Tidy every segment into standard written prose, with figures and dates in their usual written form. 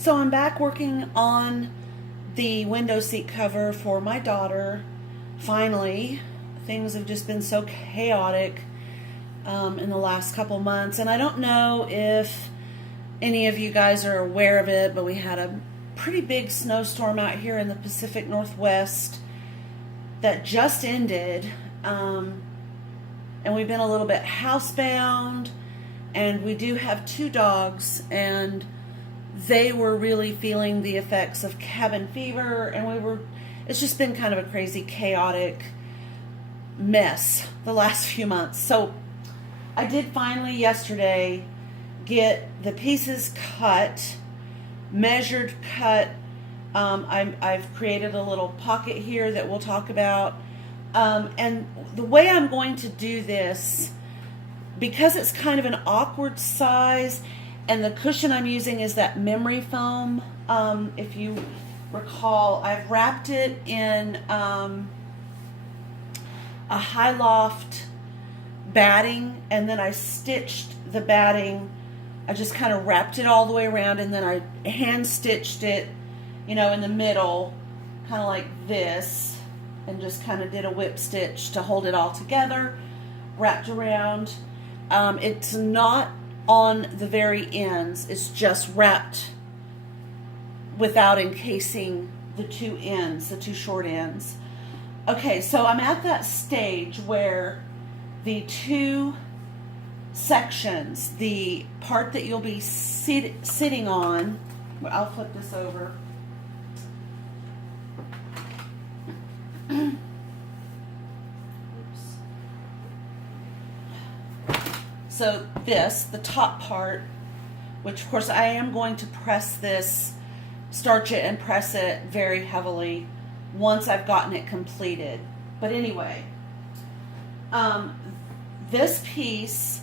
So I'm back working on the window seat cover for my daughter. Finally, things have just been so chaotic in the last couple months, and I don't know if any of you guys are aware of it, but we had a pretty big snowstorm out here in the Pacific Northwest that just ended, and we've been a little bit housebound, and we do have 2 dogs, and they were really feeling the effects of cabin fever, and it's just been kind of a crazy, chaotic mess the last few months. So I did finally yesterday get the pieces cut, measured, cut. I've created a little pocket here that we'll talk about. And the way I'm going to do this, because it's kind of an awkward size, and the cushion I'm using is that memory foam. If you recall, I've wrapped it in a high loft batting, and then I stitched the batting. I just kind of wrapped it all the way around, and then I hand stitched it, in the middle, kind of like this, and just kind of did a whip stitch to hold it all together, wrapped around. It's not on the very ends, it's just wrapped without encasing the 2 ends, the 2 short ends. Okay, so I'm at that stage where the 2 sections, the part that you'll be sitting on, I'll flip this over. So the top part, which of course I am going to press this, starch it and press it very heavily once I've gotten it completed. But anyway, this piece,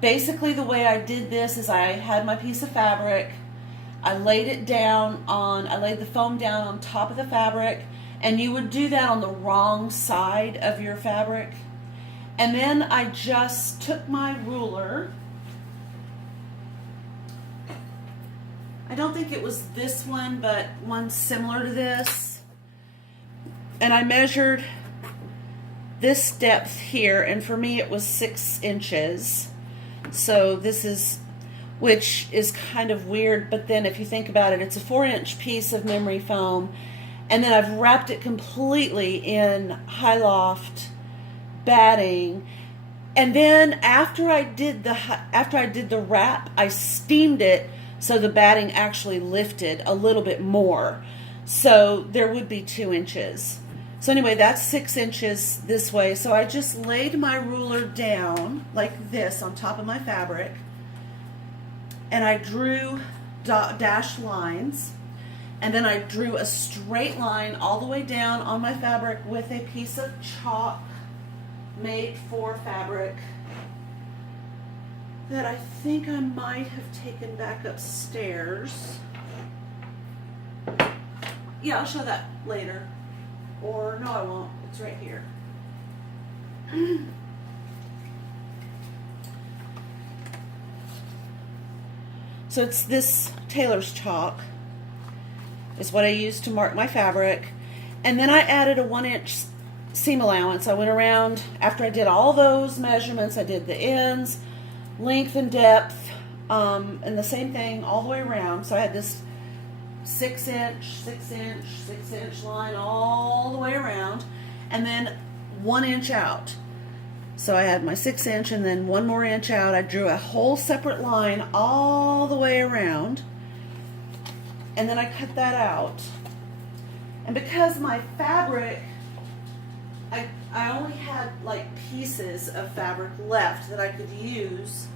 basically the way I did this is I had my piece of fabric, I laid the foam down on top of the fabric, and you would do that on the wrong side of your fabric. And then I just took my ruler. I don't think it was this one, but one similar to this. And I measured this depth here, and for me it was 6 inches. So which is kind of weird, but then if you think about it, it's a 4-inch piece of memory foam, and then I've wrapped it completely in high loft batting, and then after I did the wrap, I steamed it so the batting actually lifted a little bit more, so there would be 2 inches. So anyway, that's 6 inches this way. So I just laid my ruler down like this on top of my fabric, and I drew dashed lines, and then I drew a straight line all the way down on my fabric with a piece of chalk made for fabric that I think I might have taken back upstairs. Yeah, I'll show that later. Or no, I won't. It's right here. So it's this tailor's chalk is what I used to mark my fabric. And then I added a 1-inch seam allowance. I went around, after I did all those measurements, I did the ends, length and depth, and the same thing all the way around. So I had this 6-inch, 6-inch, 6-inch line all the way around, and then 1 inch out. So I had my 6-inch and then 1 more inch out. I drew a whole separate line all the way around, and then I cut that out. And because my fabric, I only had like pieces of fabric left that I could use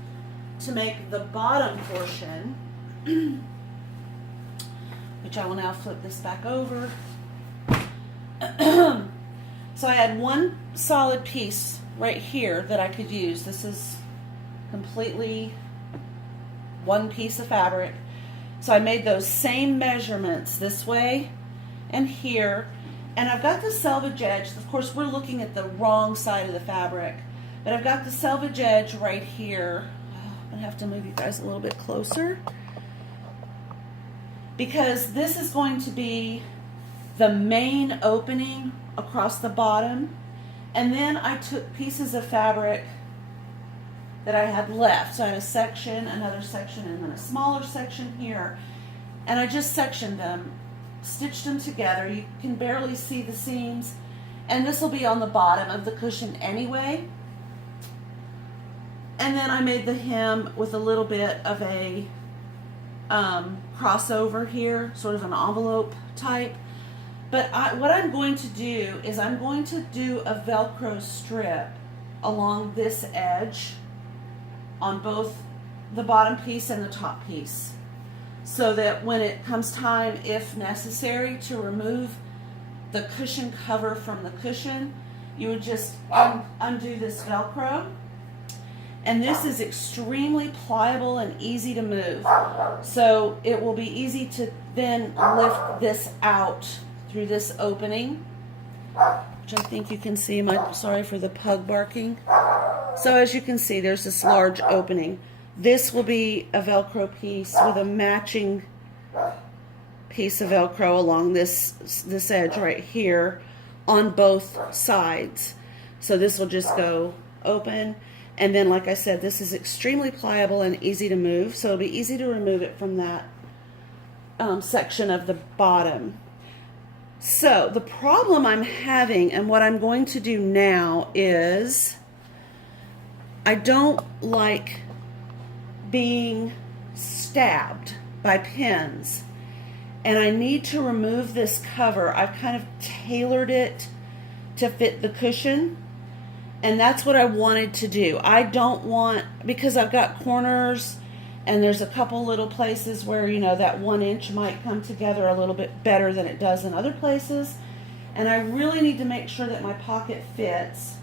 to make the bottom portion, which I will now flip this back over. So I had one solid piece right here that I could use. This is completely one piece of fabric. So I made those same measurements this way and here. And I've got the selvage edge. Of course, we're looking at the wrong side of the fabric, but I've got the selvage edge right here. I'm gonna have to move you guys a little bit closer. because this is going to be the main opening across the bottom. And then I took pieces of fabric that I had left. So I had a section, another section, and then a smaller section here. And I just sectioned them, stitched them together. You can barely see the seams. And this will be on the bottom of the cushion anyway. And then I made the hem with a little bit of a crossover here, sort of an envelope type. But what I'm going to do is I'm going to do a Velcro strip along this edge on both the bottom piece and the top piece, so that when it comes time, if necessary, to remove the cushion cover from the cushion, you would just undo this Velcro. And this is extremely pliable and easy to move. So it will be easy to then lift this out through this opening, which I think you can see. Sorry for the pug barking. So as you can see, there's this large opening. This will be a Velcro piece with a matching piece of Velcro along this edge right here on both sides. So this will just go open. And then, like I said, this is extremely pliable and easy to move, so it'll be easy to remove it from that section of the bottom. So the problem I'm having, and what I'm going to do now, is I don't like being stabbed by pins, and I need to remove this cover. I've kind of tailored it to fit the cushion. And that's what I wanted to do. I don't want, because I've got corners and there's a couple little places where, you know, that 1 inch might come together a little bit better than it does in other places. And I really need to make sure that my pocket fits.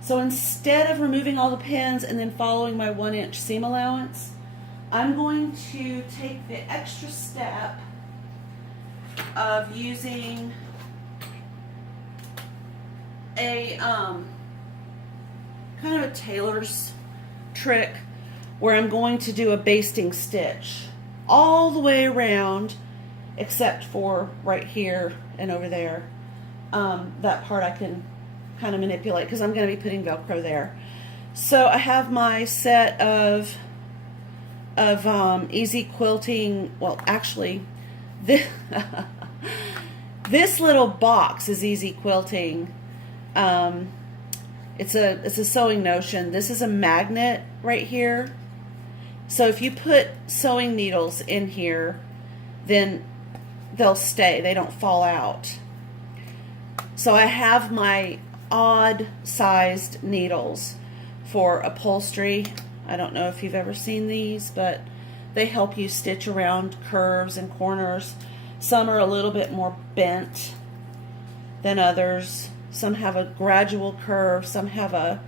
So instead of removing all the pins and then following my 1 inch seam allowance, I'm going to take the extra step of using a, kind of a tailor's trick, where I'm going to do a basting stitch all the way around except for right here and over there. That part I can kind of manipulate because I'm going to be putting Velcro there. So I have my set of easy quilting. Well, actually, this little box is easy quilting. It's a sewing notion. This is a magnet right here. So if you put sewing needles in here, then they'll stay. They don't fall out. So I have my odd sized needles for upholstery. I don't know if you've ever seen these, but they help you stitch around curves and corners. Some are a little bit more bent than others. Some have a gradual curve, some have a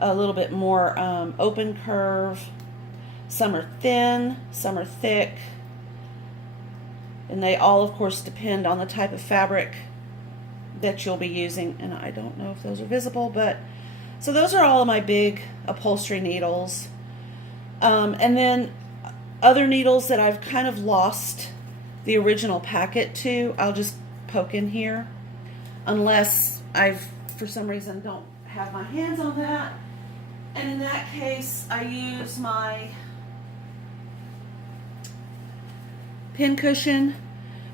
little bit more open curve. Some are thin, some are thick. And they all, of course, depend on the type of fabric that you'll be using. And I don't know if those are visible, but so those are all of my big upholstery needles. And then other needles that I've kind of lost the original packet to, I'll just poke in here, unless for some reason, don't have my hands on that. And in that case, I use my pin cushion.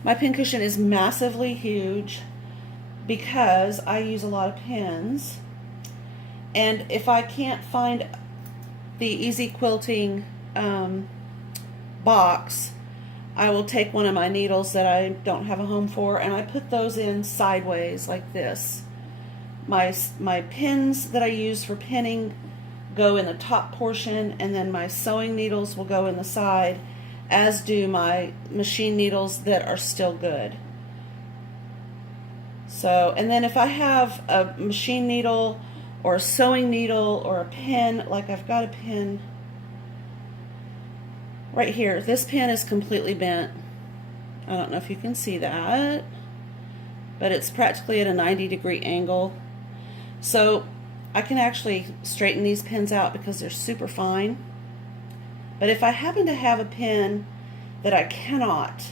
My pin cushion is massively huge because I use a lot of pins. And if I can't find the easy quilting box, I will take one of my needles that I don't have a home for, and I put those in sideways like this. My pins that I use for pinning go in the top portion, and then my sewing needles will go in the side, as do my machine needles that are still good. So, and then if I have a machine needle or a sewing needle or a pin, like I've got a pin right here. This pin is completely bent. I don't know if you can see that, but it's practically at a 90-degree angle. So I can actually straighten these pins out because they're super fine. But if I happen to have a pin that I cannot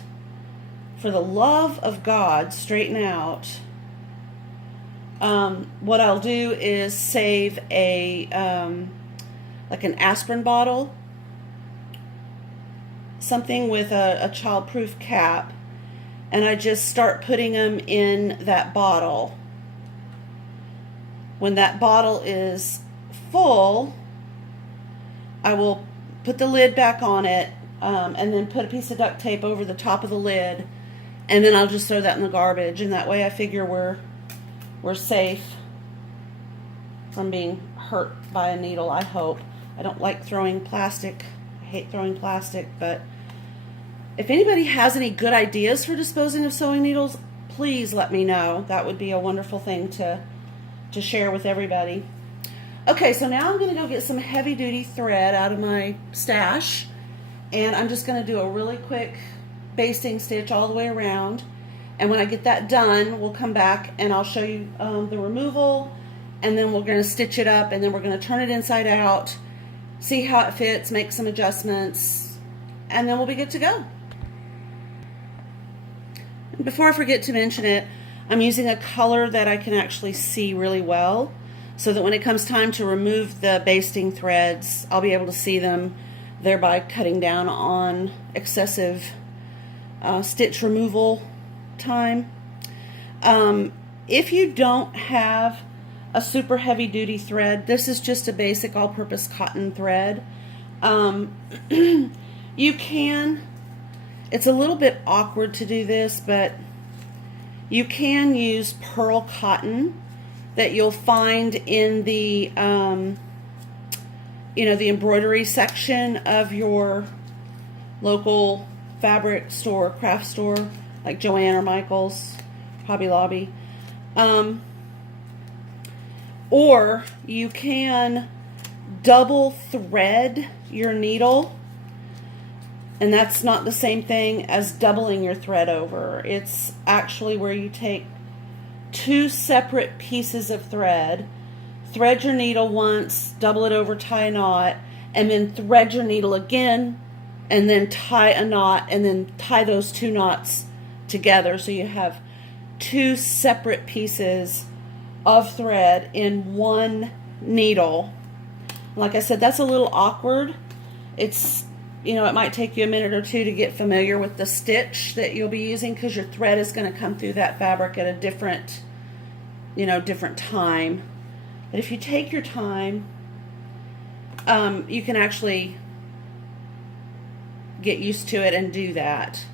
for the love of God, straighten out. What I'll do is save a like an aspirin bottle, something with a child-proof cap, and I just start putting them in that bottle. When that bottle is full, I will put the lid back on it, and then put a piece of duct tape over the top of the lid, and then I'll just throw that in the garbage, and that way I figure we're safe from being hurt by a needle, I hope. I don't like throwing plastic. I hate throwing plastic, but if anybody has any good ideas for disposing of sewing needles, please let me know. That would be a wonderful thing to share with everybody. Okay, so now I'm going to go get some heavy-duty thread out of my stash, and I'm just going to do a really quick basting stitch all the way around. And when I get that done, we'll come back and I'll show you the removal, and then we're going to stitch it up, and then we're going to turn it inside out, see how it fits, make some adjustments, and then we'll be good to go. And before I forget to mention it, I'm using a color that I can actually see really well, so that when it comes time to remove the basting threads, I'll be able to see them, thereby cutting down on excessive stitch removal time. If you don't have a super heavy duty thread, this is just a basic all-purpose cotton thread. You can, it's a little bit awkward to do this, but you can use pearl cotton that you'll find in the the embroidery section of your local fabric store, craft store, like Joann or Michael's, Hobby Lobby. Or you can double thread your needle, and that's not the same thing as doubling your thread over. It's actually where you take two separate pieces of thread, thread your needle once, double it over, tie a knot, and then thread your needle again, and then tie a knot, and then tie those two knots together, so you have two separate pieces of thread in one needle. Like I said, that's a little awkward. It's, it might take you a minute or two to get familiar with the stitch that you'll be using, because your thread is going to come through that fabric at a different time. But if you take your time, you can actually get used to it and do that.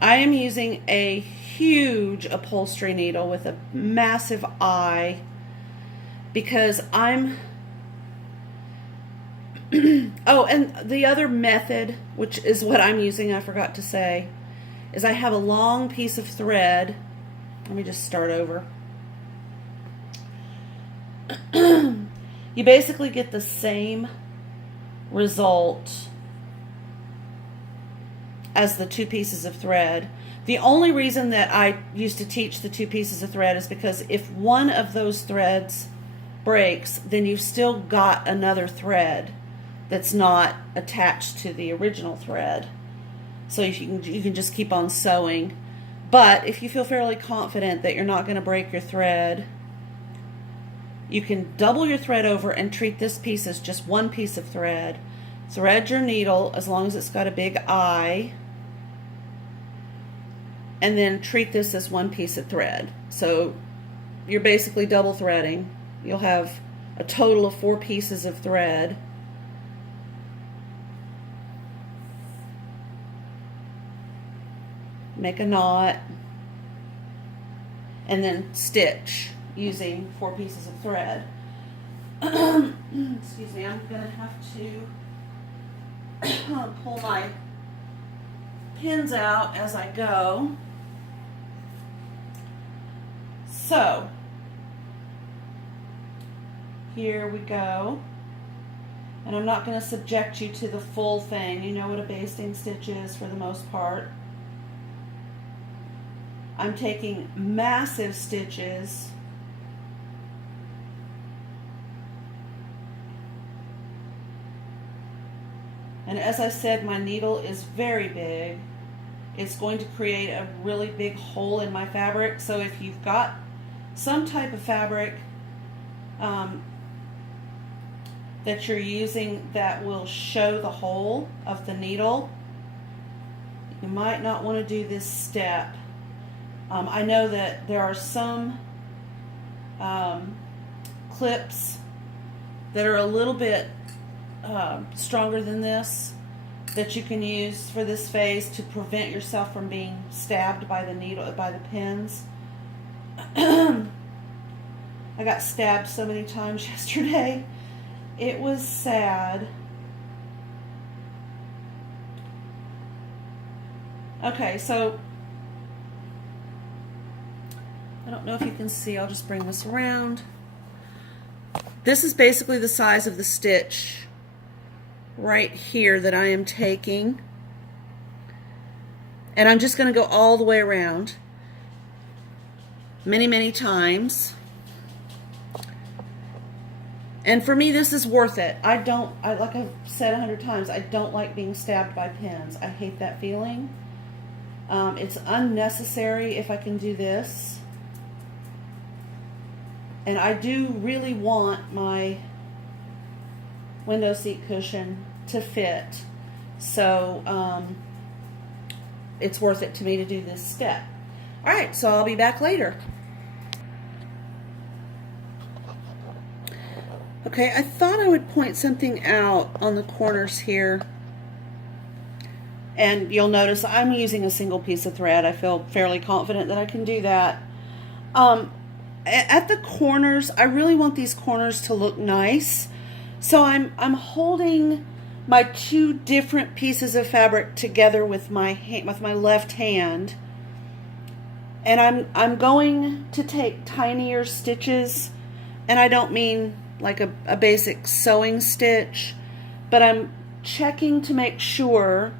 I am using a huge upholstery needle with a massive eye, because I'm oh, and the other method, which is what I'm using, I forgot to say, is I have a long piece of thread. Let me just start over. You basically get the same result as the two pieces of thread. The only reason that I used to teach the two pieces of thread is because if one of those threads breaks, then you've still got another thread that's not attached to the original thread. So you can just keep on sewing. But if you feel fairly confident that you're not going to break your thread, you can double your thread over and treat this piece as just one piece of thread. Thread your needle as long as it's got a big eye, and then treat this as one piece of thread. So you're basically double threading. You'll have a total of 4 pieces of thread. Make a knot, and then stitch using 4 pieces of thread. Excuse me, I'm going to have to pull my pins out as I go. So, here we go. And I'm not going to subject you to the full thing. You know what a basting stitch is for the most part. I'm taking massive stitches. And as I said, my needle is very big. it's going to create a really big hole in my fabric. So if you've got some type of fabric that you're using that will show the hole of the needle, you might not want to do this step. I know that there are some clips that are a little bit stronger than this that you can use for this phase to prevent yourself from being stabbed by the needle, by the pins. I got stabbed so many times yesterday. It was sad. Okay, so I don't know if you can see. I'll just bring this around. This is basically the size of the stitch right here that I am taking. And I'm just going to go all the way around many, many times. And for me, this is worth it. Like I've said 100 times, I don't like being stabbed by pins. I hate that feeling. It's unnecessary if I can do this. And I do really want my window seat cushion to fit. So it's worth it to me to do this step. All right, so I'll be back later. Okay, I thought I would point something out on the corners here. And you'll notice I'm using a single piece of thread. I feel fairly confident that I can do that. At the corners, I really want these corners to look nice. So I'm holding my two different pieces of fabric together with my left hand. And I'm going to take tinier stitches, and I don't mean like a basic sewing stitch, but I'm checking to make sure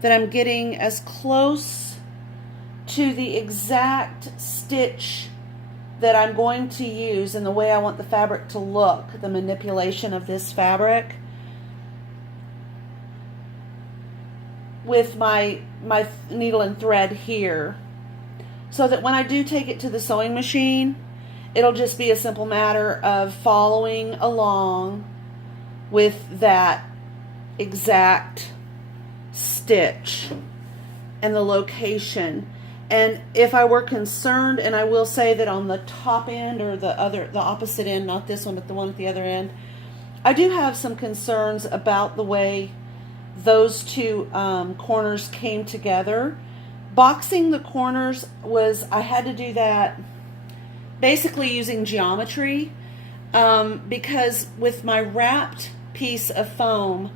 that I'm getting as close to the exact stitch that I'm going to use and the way I want the fabric to look, the manipulation of this fabric, with my needle and thread here, so that when I do take it to the sewing machine, it'll just be a simple matter of following along with that exact stitch and the location. And if I were concerned, and I will say that on the top end, or the opposite end, not this one but the one at the other end, I do have some concerns about the way those two corners came together. Boxing the corners I had to do that basically using geometry, because with my wrapped piece of foam,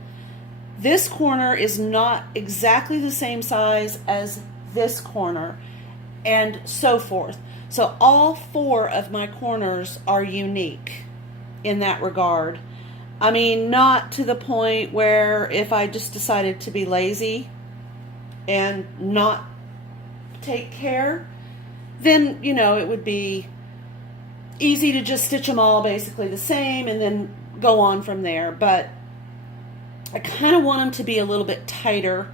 this corner is not exactly the same size as this corner, and so forth. So all four of my corners are unique in that regard. I mean, not to the point where if I just decided to be lazy and not take care, then, you know, it would be easy to just stitch them all basically the same and then go on from there. But I kind of want them to be a little bit tighter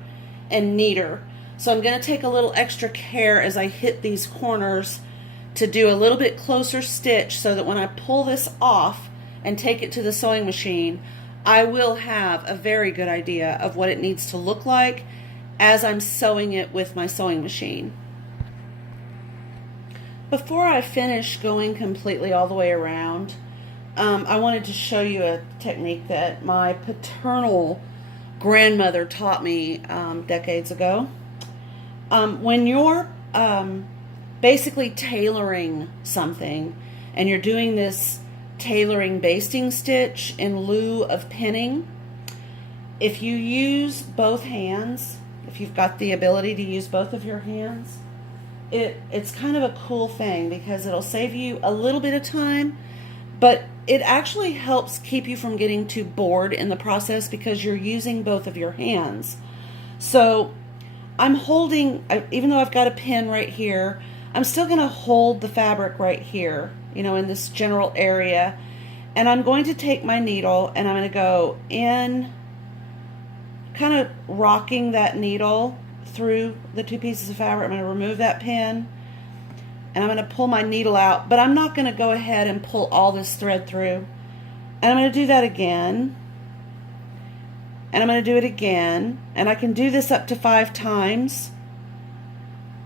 and neater. So I'm going to take a little extra care as I hit these corners to do a little bit closer stitch, so that when I pull this off and take it to the sewing machine, I will have a very good idea of what it needs to look like as I'm sewing it with my sewing machine. Before I finish going completely all the way around, I wanted to show you a technique that my paternal grandmother taught me decades ago. When you're basically tailoring something, and you're doing this tailoring basting stitch in lieu of pinning, if you use both hands, if you've got the ability to use both of your hands, it's kind of a cool thing, because it'll save you a little bit of time, but it actually helps keep you from getting too bored in the process, because you're using both of your hands. So I'm holding, even though I've got a pin right here, I'm still going to hold the fabric right here, you know, in this general area. And I'm going to take my needle and I'm going to go in, kind of rocking that needle through the two pieces of fabric. I'm going to remove that pin, and I'm going to pull my needle out, but I'm not going to go ahead and pull all this thread through. And I'm going to do that again, and I'm going to do it again, and I can do this up to 5 times.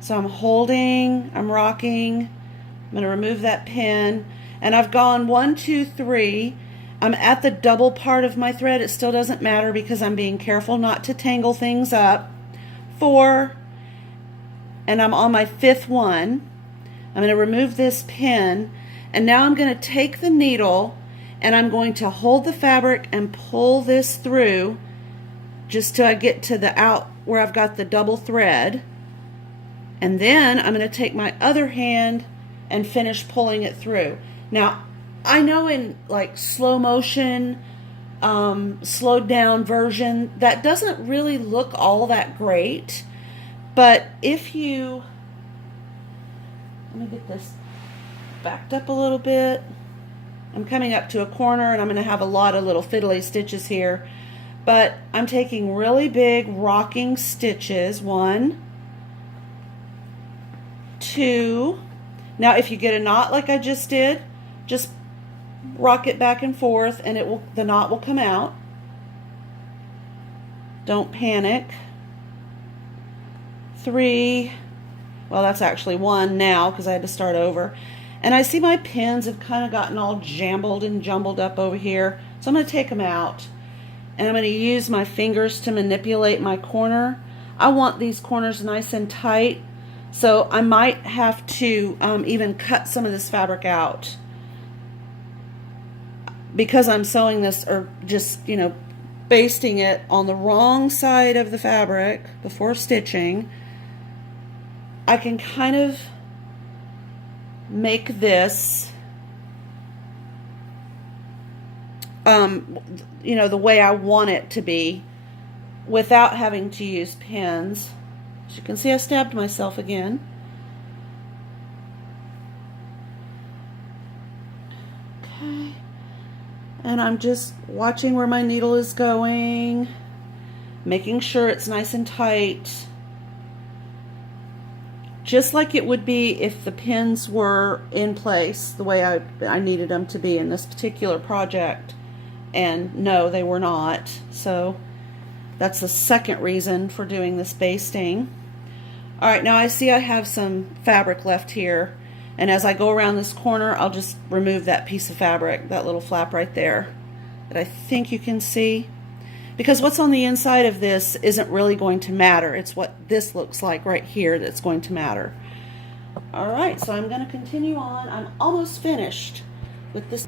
So I'm holding, I'm rocking, I'm going to remove that pin, and I've gone 1, 2, 3. I'm at the double part of my thread. It still doesn't matter because I'm being careful not to tangle things up. 4, and I'm on my 5th one. I'm going to remove this pin, and now I'm going to take the needle and I'm going to hold the fabric and pull this through just till I get to the out where I've got the double thread. And then I'm going to take my other hand and finish pulling it through. Now, I know in like slow motion, slowed down version, that doesn't really look all that great. But if you, let me get this backed up a little bit. I'm coming up to a corner and I'm going to have a lot of little fiddly stitches here. But I'm taking really big rocking stitches. 1, 2. Now if you get a knot like I just did, just rock it back and forth and it will, the knot will come out. Don't panic. 3. Well, that's actually 1 now because I had to start over. And I see my pins have kind of gotten all jumbled and jumbled up over here. So I'm going to take them out. And I'm going to use my fingers to manipulate my corner. I want these corners nice and tight. So I might have to even cut some of this fabric out. Because I'm sewing this, or just, you know, basting it on the wrong side of the fabric before stitching, I can kind of make this, you know, the way I want it to be without having to use pins. As you can see, I stabbed myself again. Okay. And I'm just watching where my needle is going, making sure it's nice and tight. Just like it would be if the pins were in place the way I needed them to be in this particular project. And no, they were not. So that's the second reason for doing this basting. All right, now I see I have some fabric left here. And as I go around this corner, I'll just remove that piece of fabric, that little flap right there that I think you can see. Because what's on the inside of this isn't really going to matter. It's what this looks like right here that's going to matter. All right, so I'm going to continue on. I'm almost finished with this.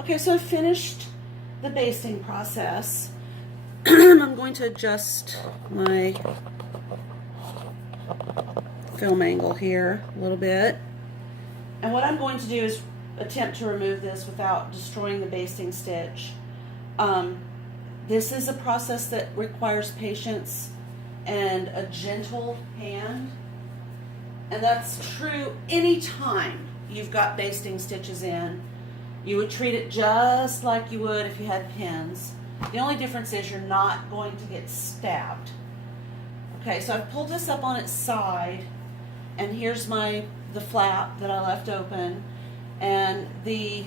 Okay, so I've finished the basting process. I'm going to adjust my film angle here a little bit. And what I'm going to do is attempt to remove this without destroying the basting stitch. This is a process that requires patience and a gentle hand. And that's true anytime you've got basting stitches in. You would treat it just like you would if you had pins. The only difference is you're not going to get stabbed. Okay, so I've pulled this up on its side, and here's the flap that I left open, and the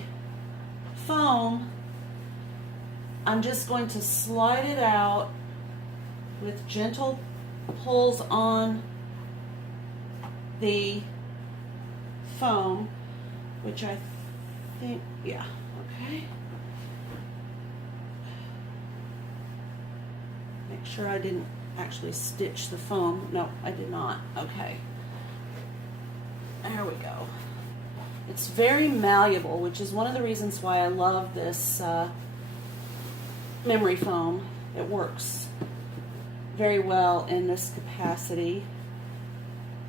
foam, I'm just going to slide it out with gentle pulls on the foam, which I think, yeah, okay. Make sure I didn't actually stitch the foam. No, I did not. Okay. There we go. It's very malleable, which is one of the reasons why I love this memory foam. It works very well in this capacity.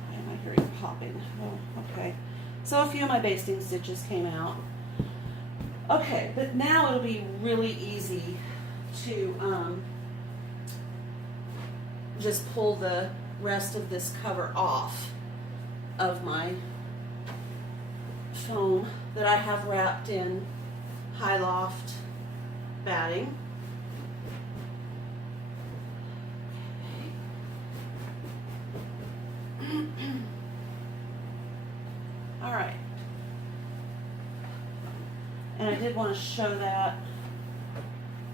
Why am I hearing popping? Oh, okay. So a few of my basting stitches came out. Okay, but now it'll be really easy to just pull the rest of this cover off of my foam that I have wrapped in high loft batting. did want to show that.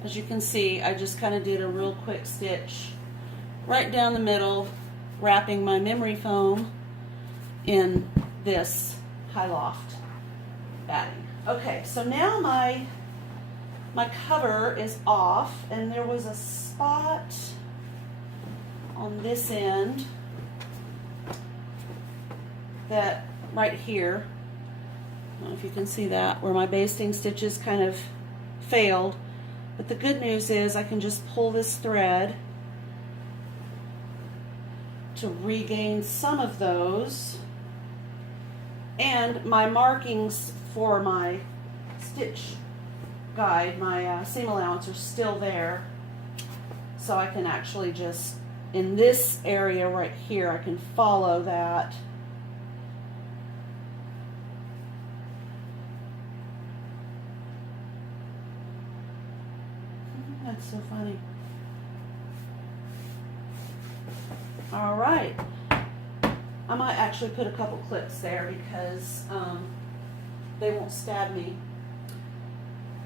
As you can see, I just kind of did a real quick stitch right down the middle, wrapping my memory foam in this high loft batting. Okay, so now my cover is off, and there was a spot on this end that right here, I don't know if you can see that, where my basting stitches kind of failed. But the good news is I can just pull this thread to regain some of those, and my markings for my stitch guide, my seam allowance, are still there, so I can actually just, in this area right here, I can follow that. That's so funny. All right. I might actually put a couple clips there because they won't stab me.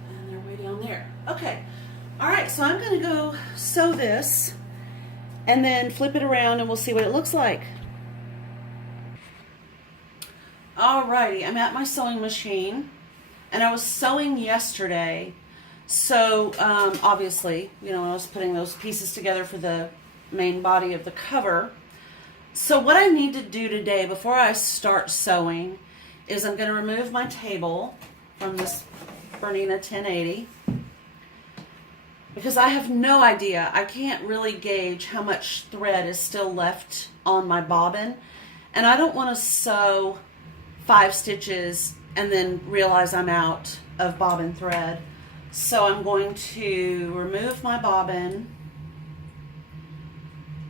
And they're way down there. Okay. All right, so I'm going to go sew this and then flip it around and we'll see what it looks like. All righty, I'm at my sewing machine and I was sewing yesterday. So obviously, you know, I was putting those pieces together for the main body of the cover. So what I need to do today before I start sewing is I'm going to remove my table from this Bernina 1080 because I have no idea. I can't really gauge how much thread is still left on my bobbin, and I don't want to sew 5 stitches and then realize I'm out of bobbin thread. So I'm going to remove my bobbin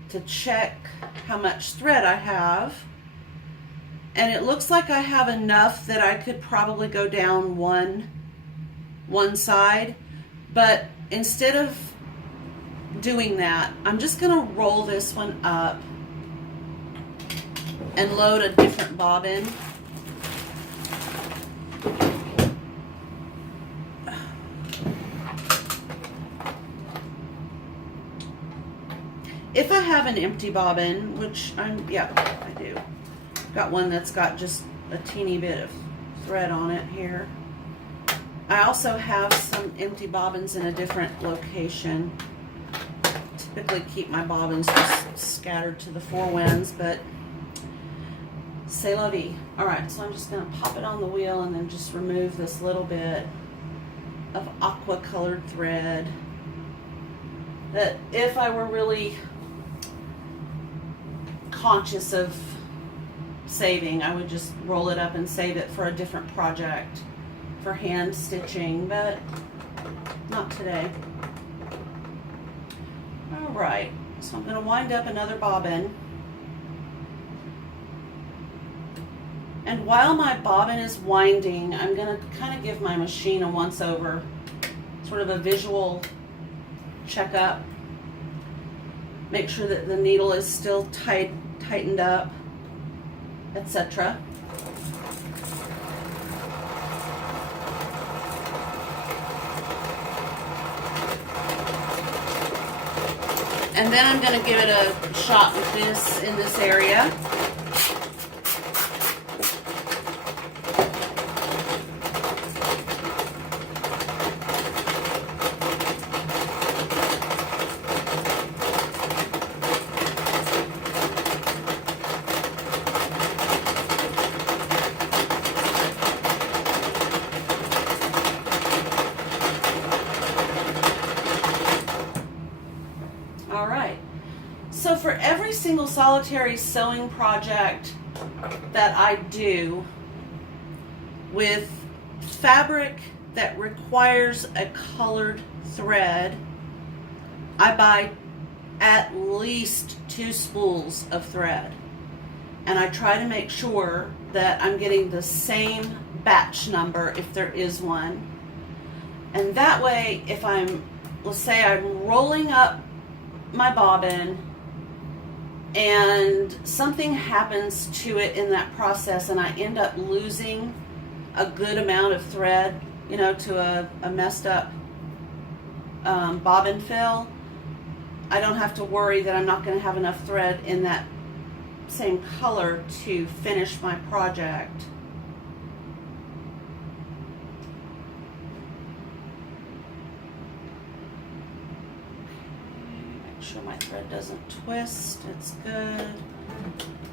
to check how much thread I have. And it looks like I have enough that I could probably go down one side. But instead of doing that, I'm just going to roll this one up and load a different bobbin. If I have an empty bobbin, which yeah, I do. Got one that's got just a teeny bit of thread on it here. I also have some empty bobbins in a different location. Typically keep my bobbins just scattered to the 4 winds, but c'est la vie. All right, so I'm just gonna pop it on the wheel and then just remove this little bit of aqua colored thread that if I were really conscious of saving, I would just roll it up and save it for a different project for hand stitching, but not today. All right, so I'm going to wind up another bobbin, and while my bobbin is winding, I'm going to kind of give my machine a once over, sort of a visual checkup. Make sure that the needle is still tightened up, etc. And then I'm going to give it a shot with this in this area. All right, so for every single solitary sewing project that I do with fabric that requires a colored thread, I buy at least 2 spools of thread, and I try to make sure that I'm getting the same batch number if there is one. And that way, if let's say I'm rolling up my bobbin and something happens to it in that process and I end up losing a good amount of thread, you know, to a messed up bobbin fill, I don't have to worry that I'm not going to have enough thread in that same color to finish my project. Make sure my thread doesn't twist. It's good.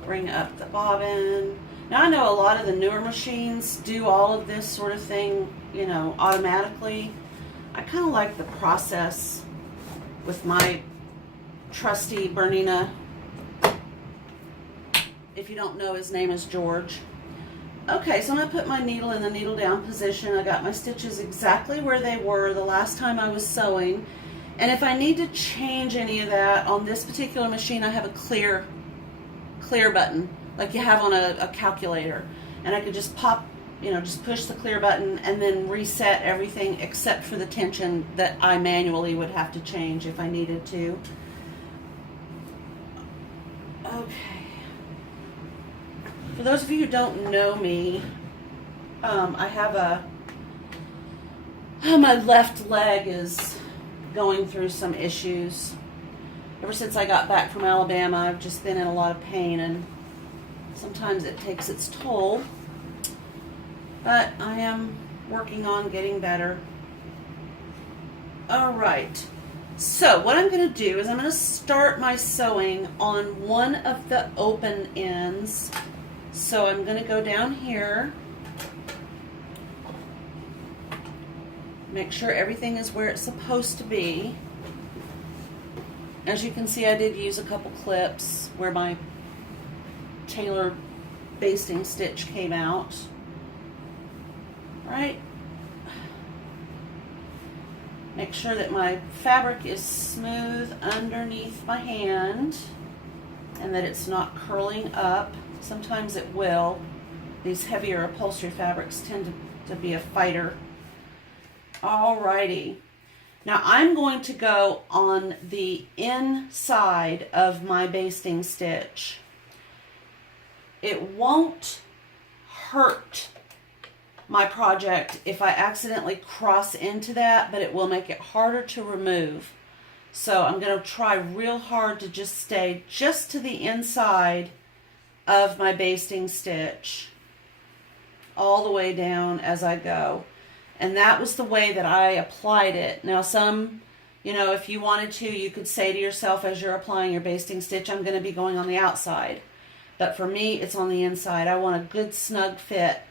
Bring up the bobbin. Now I know a lot of the newer machines do all of this sort of thing, you know, automatically. I kind of like the process with my trusty Bernina. If you don't know, his name is George. Okay, so I'm going to put my needle in the needle down position. I got my stitches exactly where they were the last time I was sewing. And if I need to change any of that, on this particular machine I have a clear button like you have on a calculator. And I could just pop, you know, just push the clear button and then reset everything except for the tension that I manually would have to change if I needed to. Okay. For those of you who don't know me, I have my left leg is going through some issues. Ever since I got back from Alabama, I've just been in a lot of pain, and sometimes it takes its toll. But I am working on getting better. All right. So what I'm going to do is I'm going to start my sewing on one of the open ends. So I'm going to go down here, make sure everything is where it's supposed to be. As you can see, I did use a couple clips where my tailor basting stitch came out. Right? Make sure that my fabric is smooth underneath my hand and that it's not curling up. Sometimes it will. These heavier upholstery fabrics tend to be a fighter. Alrighty. Now I'm going to go on the inside of my basting stitch. It won't hurt my project if I accidentally cross into that, but it will make it harder to remove. So I'm going to try real hard to just stay just to the inside of my basting stitch all the way down as I go. And that was the way that I applied it. Now some, you know, if you wanted to, you could say to yourself as you're applying your basting stitch, I'm going to be going on the outside. But for me, it's on the inside. I want a good snug fit